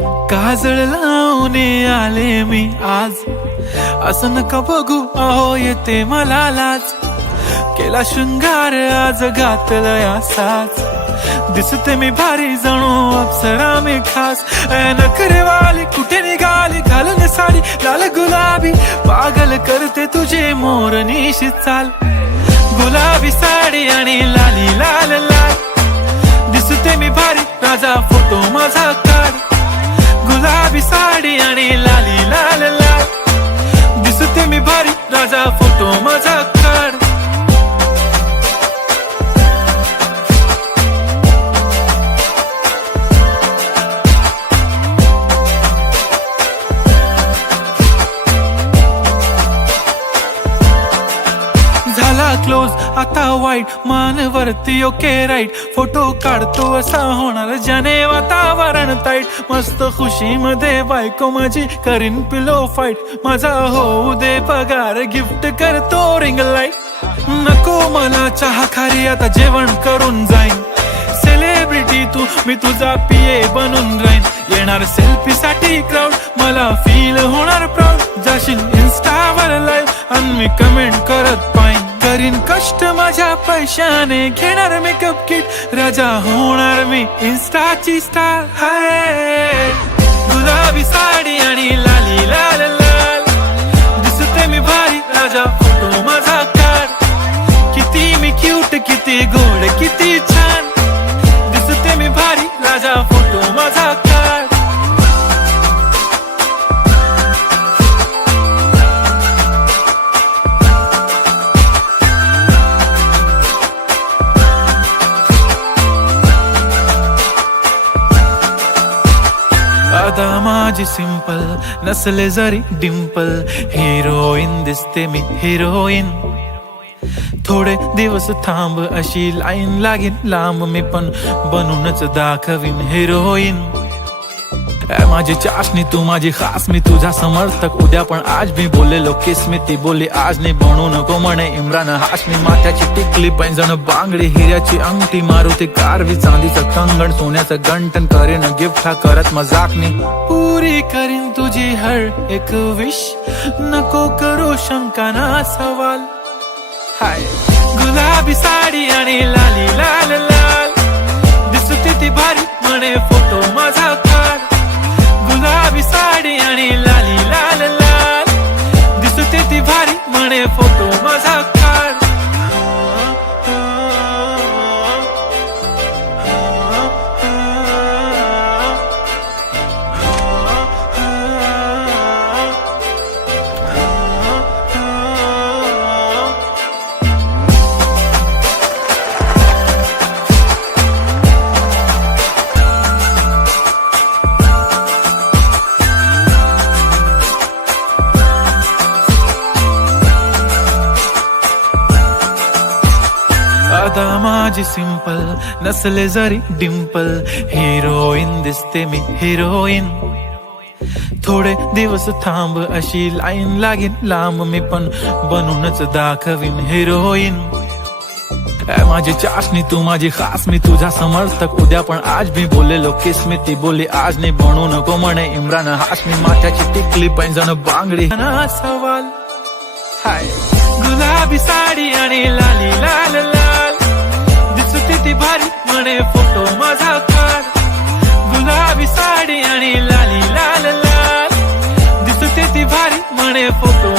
काजळ लावून आले मी आज, असं नका बघू अहो येते मला लाज. केला शृंगार आज घातलंय असाच, दिसते मी भारी जणू अप्सरा मी खास. नखरेवाली कुठे निघाली घालून साडी लाल गुलाबी, पागल करते तुझे मोरनीशी चाल. गुलाबी साडी आणि लाली लाल लाल, दिसते मी भारी राजा फोटो माझा काढ. गुलाबी साडी आणि लाली लाल लाल, दिसते मी भारी राजा फोटो माझा काढ. झाला क्लोज आता वाईट, मान वरती ओके राईट. फोटो काढतो असा होणार ज्याने वातावरण ताईट. मस्त खुशी मध्ये बायको माझी करीन पिलो फाईट. माझा होऊ दे पगार गिफ्ट करतो रिंग लाईट. नको मला चहा खारी आता जेवण करून जाईन. सेलिब्रिटी तू मी तुझा पिये बनून राहीन. येणार सेल्फी साठी क्राऊड मला फील होणार प्राऊड. जाशील इन्स्टावर लाईव्ह आणि मी कमेंट करत पाहिन. करीन कष्ट माझ्या पैशाने घेणार मेकअप किट. राजा होणार मी इन्स्टाची स्टार. हाय गुलाबी साडी आणि लाली लाल लाल, दिसते मी भारी राजा फोटो माझा काढ. किती मी क्यूट किती गोड किती छान, दिसते मी भारी राजा फोटो माझा काढ. आता माझी सिंपल नसले जरी डिंपल, हिरोईन दिसते मी हिरोईन. थोडे दिवस थांब अशी लाईन लागेल लांब, मी पण बनूनच दाखवीन हिरोईन. माझी चाशनी तू माझी खास, मी तुझा समर्थक उद्या पण आज. मी बोललेलो किस मी ती बोली आज नाही. बनू नको म्हणे इम्रान हाशमी. माथ्याची टिकली पैंजण बांगडी, हिऱ्याची अंगठी, मारुती कारवी, चांदीचं कंगण, सोन्याचं गंटन. करीन गिफ्ट हा करत मजाकनी. पुरी करीन तुझी हर एक विश, नको करू शंका ना सवाल. हाय गुलाबी साडी आणि लाली लाल लाल, दिसते ती भारी म्हणे फोटो माझा काढ. गुलाबी साडी आणि लाली लाल लाल, दिसते ती भारी म्हणे फोटो माझा काढ. आता माझी सिंपल नसले जरी डिंपल, हिरोईन दिसते मी हिरोईन. थोडे दिवस थांब अशी लाईन लागेल लांब, मी पण बनूनच दाखवीन हिरोईन. माझी चाशनी तू माझी खास, मी तुझा समर्थक उद्या पण आज. मी बोललेलो किस मी ती बोली आज नाही. बनू नको म्हणे इम्रान हाशमी. माथ्याची टिकली पैंजण बांगडी ना सवाल. हाय गुलाबी साडी आणि लाली लाल लाल, दिसते ती भारी म्हणे फोटो माझा काढ. गुलाबी साडी आणि लाली लाल लाल, दिसते ती भारी म्हणे फोटो